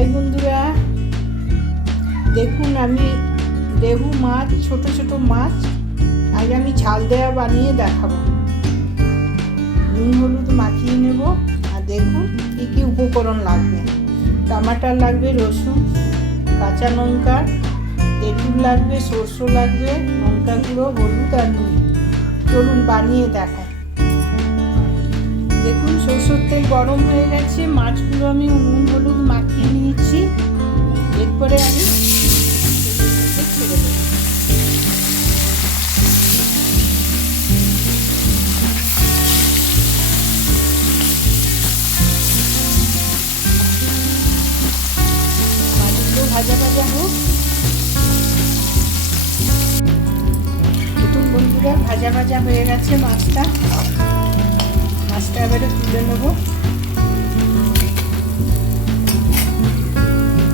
High বন্ধুরা, দেখুন আমি রেহু মাছ, ছোট ছোট মাছ আজ আমি ঝাল দেওয়া বানিয়ে দেখাবো। নুন হলুদ মাখিয়ে নেব। আর দেখুন কী কী উপকরণ লাগবে। টমাটার লাগবে, রসুন, কাঁচা লঙ্কা, তেঁতুল লাগবে, সরষে লাগবে, লঙ্কা গুঁড়ো, হলুদ আর নুন। চলুন বানিয়ে দেখাই। দেখুন সরষের তেল গরম হয়ে গেছে, মাছগুলো আমি নুন হলুদ মাখিয়ে নিয়েছি। এরপরে আমি ছেড়ে দেব। মাছগুলো ভাজা ভাজা হোক। দেখুন বন্ধুরা, ভাজা ভাজা হয়ে গেছে মাছটা এবারে তুলে নেব।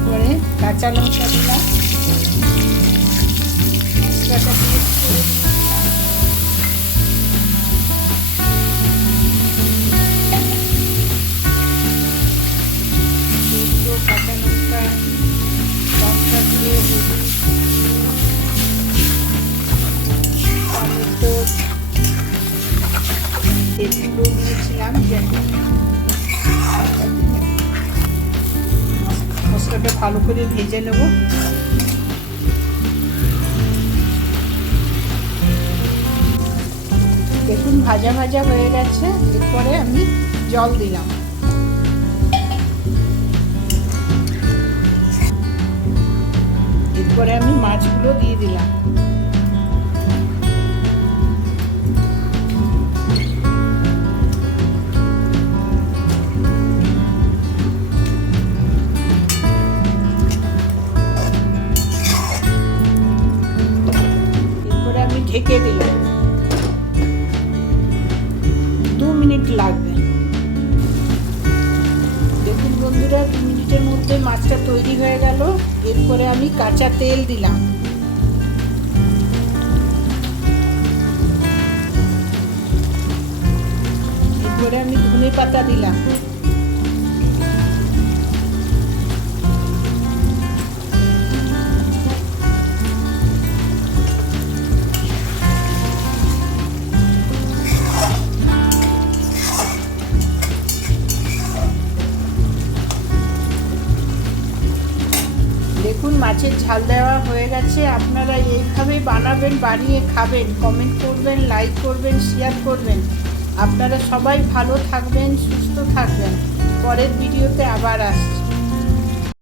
পরে কাঁচা লঙ্কা দিলাম, কাঁচা লঙ্কা, লঙ্কা দিয়ে টমেটো, তেঁতুল দিয়েছিলাম। মশলাটা ভালো করে ভেজে নেব। দেখুন ভাজা ভাজা হয়ে গেছে। এরপরে আমি জল দিলাম। এরপরে আমি মাছগুলো দিয়ে দিলাম। ঢেকে দিলাম। 2 মিনিট লাগবে। দেখুন বন্ধুরা, 2 মিনিটের মধ্যে মাছটা তৈরি হয়ে গেল। এরপরে আমি কাঁচা তেল দিলাম। এরপরে আমি ধনে পাতা দিলাম। দেখুন মাছের ঝাল দেওয়া হয়ে গেছে। আপনারা এইভাবেই বানাবেন, বানিয়ে খাবেন, কমেন্ট করবেন, লাইক করবেন, শেয়ার করবেন। আপনারা সবাই ভালো থাকবেন, সুস্থ থাকবেন। পরের ভিডিওতে আবার আসছি।